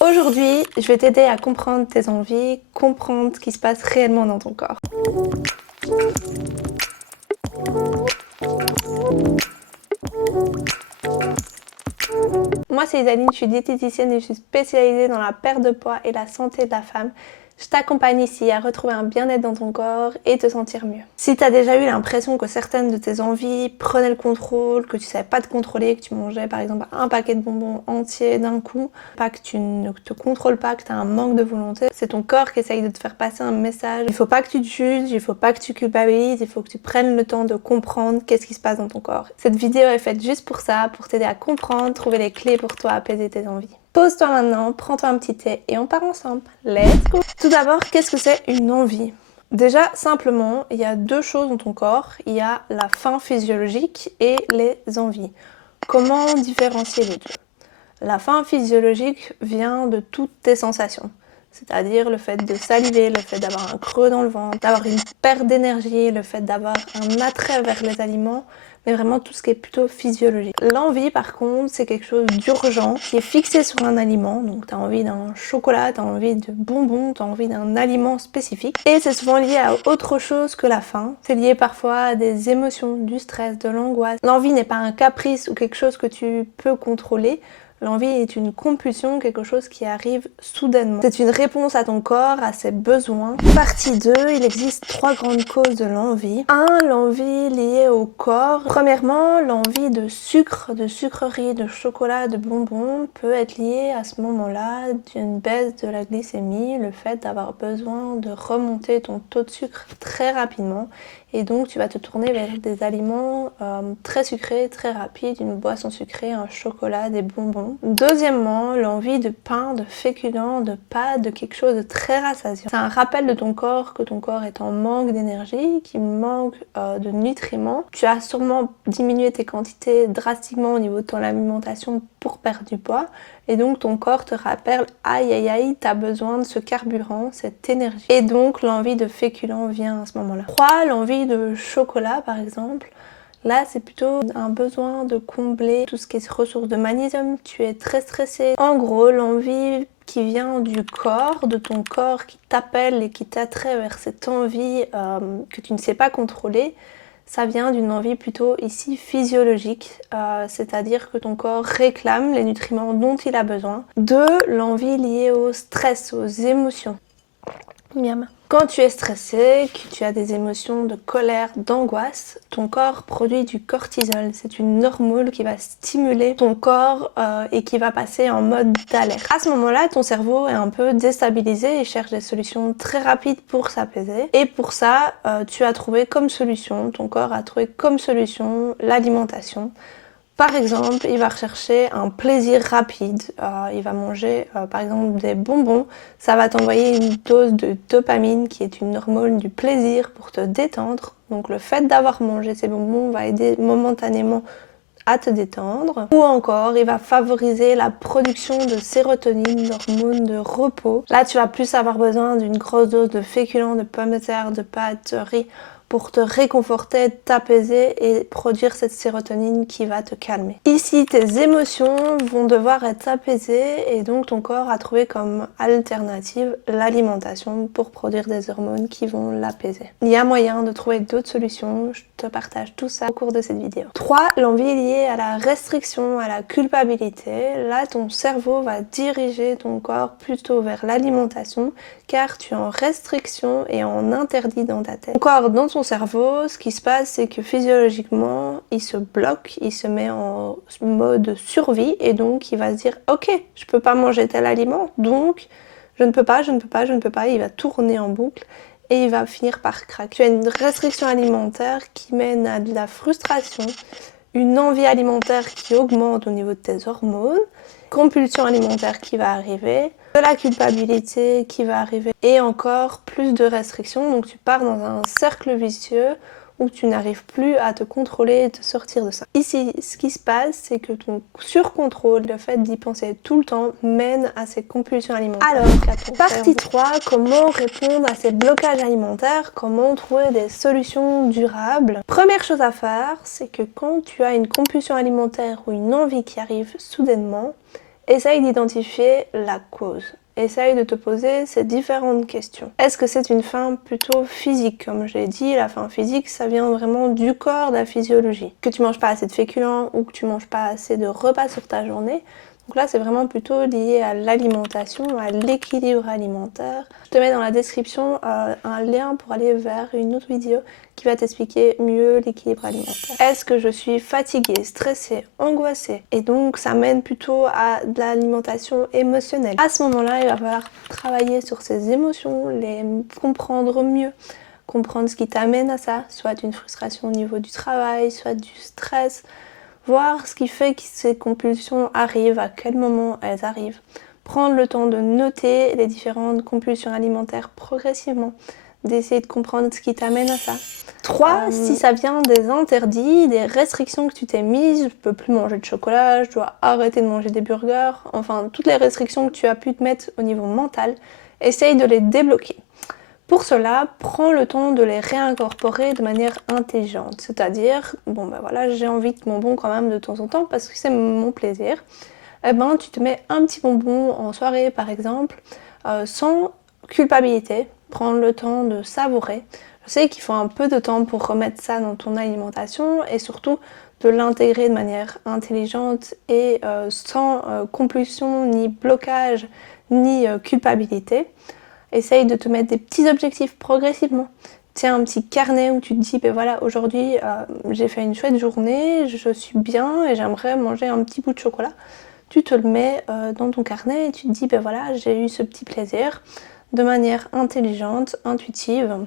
Aujourd'hui, je vais t'aider à comprendre tes envies, comprendre ce qui se passe réellement dans ton corps. Moi, c'est Isaline, je suis diététicienne et je suis spécialisée dans la perte de poids et la santé de la femme. Je t'accompagne ici à retrouver un bien-être dans ton corps et te sentir mieux. Si tu as déjà eu l'impression que certaines de tes envies prenaient le contrôle, que tu savais pas te contrôler, que tu mangeais par exemple un paquet de bonbons entiers d'un coup, pas que tu ne te contrôles pas, que tu as un manque de volonté, c'est ton corps qui essaye de te faire passer un message. Il faut pas que tu te juges, il faut pas que tu culpabilises, il faut que tu prennes le temps de comprendre qu'est-ce qui se passe dans ton corps. Cette vidéo est faite juste pour ça, pour t'aider à comprendre, trouver les clés pour toi, apaiser tes envies. Pose-toi maintenant, prends-toi un petit thé et on part ensemble. Let's go! Tout d'abord, qu'est-ce que c'est une envie? Déjà, simplement, il y a deux choses dans ton corps. Il y a la faim physiologique et les envies. Comment différencier les deux? La faim physiologique vient de toutes tes sensations. C'est-à-dire le fait de saliver, le fait d'avoir un creux dans le ventre, d'avoir une perte d'énergie, le fait d'avoir un attrait vers les aliments, mais vraiment tout ce qui est plutôt physiologique. L'envie par contre, c'est quelque chose d'urgent qui est fixé sur un aliment, donc tu as envie d'un chocolat, tu as envie de bonbons, tu as envie d'un aliment spécifique, et c'est souvent lié à autre chose que la faim. C'est lié parfois à des émotions, du stress, de l'angoisse. L'envie n'est pas un caprice ou quelque chose que tu peux contrôler. L'envie est une compulsion, quelque chose qui arrive soudainement. C'est une réponse à ton corps, à ses besoins. Partie 2, il existe 3 grandes causes de l'envie. 1. L'envie liée au corps. Premièrement, l'envie de sucre, de sucreries, de chocolat, de bonbons peut être liée à ce moment-là d'une baisse de la glycémie, le fait d'avoir besoin de remonter ton taux de sucre très rapidement. Et donc tu vas te tourner vers des aliments très sucrés, très rapides, une boisson sucrée, un chocolat, des bonbons. Deuxièmement, l'envie de pain, de féculents, de pâtes, de quelque chose de très rassasiant. C'est un rappel de ton corps que ton corps est en manque d'énergie, qu'il manque de nutriments. Tu as sûrement diminué tes quantités drastiquement au niveau de ton alimentation pour perdre du poids. Et donc ton corps te rappelle, aïe aïe aïe, t'as besoin de ce carburant, cette énergie. Et donc l'envie de féculents vient à ce moment-là. 3. L'envie de chocolat par exemple. Là, c'est plutôt un besoin de combler tout ce qui est ressources de magnésium. Tu es très stressé. En gros, l'envie qui vient du corps, de ton corps qui t'appelle et qui t'attrait vers cette envie que tu ne sais pas contrôler, ça vient d'une envie plutôt ici physiologique, c'est-à-dire que ton corps réclame les nutriments dont il a besoin. 2. L'envie liée au stress, aux émotions. Miam. Quand tu es stressé, que tu as des émotions de colère, d'angoisse, ton corps produit du cortisol. C'est une hormone qui va stimuler ton corps et qui va passer en mode d'alerte. À ce moment-là, ton cerveau est un peu déstabilisé et cherche des solutions très rapides pour s'apaiser. Et pour ça, tu as trouvé comme solution, ton corps a trouvé comme solution l'alimentation. Par exemple, il va rechercher un plaisir rapide, il va manger par exemple des bonbons, ça va t'envoyer une dose de dopamine qui est une hormone du plaisir pour te détendre. Donc le fait d'avoir mangé ces bonbons va aider momentanément à te détendre. Ou encore, il va favoriser la production de sérotonine, l'hormone de repos. Là, tu vas plus avoir besoin d'une grosse dose de féculents, de pommes de terre, de pâtes, de riz, pour te réconforter, t'apaiser et produire cette sérotonine qui va te calmer. Ici, tes émotions vont devoir être apaisées et donc ton corps a trouvé comme alternative l'alimentation pour produire des hormones qui vont l'apaiser. Il y a moyen de trouver d'autres solutions, je te partage tout ça au cours de cette vidéo. 3. L'envie liée à la restriction, à la culpabilité. Là, ton cerveau va diriger ton corps plutôt vers l'alimentation car tu es en restriction et en interdit dans ta tête. Ton corps, dans ton cerveau, ce qui se passe, c'est que physiologiquement, il se bloque, il se met en mode survie et donc il va se dire « Ok, je peux pas manger tel aliment, donc je ne peux pas, je ne peux pas, je ne peux pas », il va tourner en boucle et il va finir par craquer. Tu as une restriction alimentaire qui mène à de la frustration, une envie alimentaire qui augmente au niveau de tes hormones, compulsion alimentaire qui va arriver, de la culpabilité qui va arriver et encore plus de restrictions. Donc tu pars dans un cercle vicieux où tu n'arrives plus à te contrôler et te sortir de ça. Ici, ce qui se passe, c'est que ton surcontrôle, le fait d'y penser tout le temps, mène à ces compulsions alimentaires. Alors, partie 3, comment répondre à ces blocages alimentaires, comment trouver des solutions durables. Première chose à faire, c'est que quand tu as une compulsion alimentaire ou une envie qui arrive soudainement, Essaye d'identifier la cause. Essaye de te poser ces différentes questions. Est-ce que c'est une faim plutôt physique? Comme je l'ai dit, la faim physique, ça vient vraiment du corps, de la physiologie. Que tu manges pas assez de féculents ou que tu manges pas assez de repas sur ta journée. Donc là, c'est vraiment plutôt lié à l'alimentation, à l'équilibre alimentaire. Je te mets dans la description un lien pour aller vers une autre vidéo qui va t'expliquer mieux l'équilibre alimentaire. Est-ce que je suis fatiguée, stressée, angoissée? Et donc, ça mène plutôt à de l'alimentation émotionnelle. À ce moment-là, il va falloir travailler sur ces émotions, les comprendre mieux. Comprendre ce qui t'amène à ça, soit une frustration au niveau du travail, soit du stress. Voir ce qui fait que ces compulsions arrivent, à quel moment elles arrivent. Prendre le temps de noter les différentes compulsions alimentaires progressivement. D'essayer de comprendre ce qui t'amène à ça. 3. Si ça vient des interdits, des restrictions que tu t'es mises, je peux plus manger de chocolat, je dois arrêter de manger des burgers, enfin toutes les restrictions que tu as pu te mettre au niveau mental, essaye de les débloquer. Pour cela, prends le temps de les réincorporer de manière intelligente. C'est-à-dire, bon ben voilà, j'ai envie de bonbon quand même de temps en temps parce que c'est mon plaisir. Eh ben, tu te mets un petit bonbon en soirée par exemple, sans culpabilité. Prendre le temps de savourer. Je sais qu'il faut un peu de temps pour remettre ça dans ton alimentation et surtout de l'intégrer de manière intelligente et sans compulsion, ni blocage, ni culpabilité. Essaye de te mettre des petits objectifs progressivement. Tiens, un petit carnet où tu te dis, ben voilà, aujourd'hui j'ai fait une chouette journée, je suis bien et j'aimerais manger un petit bout de chocolat. Tu te le mets dans ton carnet et tu te dis, ben voilà, j'ai eu ce petit plaisir de manière intelligente, intuitive.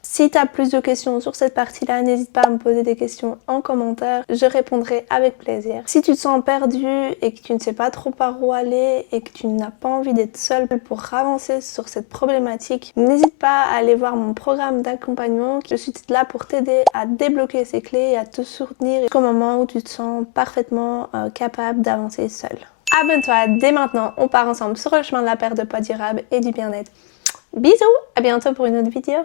Si tu as plus de questions sur cette partie-là, n'hésite pas à me poser des questions en commentaire, je répondrai avec plaisir. Si tu te sens perdu et que tu ne sais pas trop par où aller et que tu n'as pas envie d'être seule pour avancer sur cette problématique, n'hésite pas à aller voir mon programme d'accompagnement. Je suis là pour t'aider à débloquer ces clés et à te soutenir jusqu'au moment où tu te sens parfaitement capable d'avancer seule. Abonne-toi dès maintenant, on part ensemble sur le chemin de la perte de poids durable et du bien-être. Bisous, à bientôt pour une autre vidéo.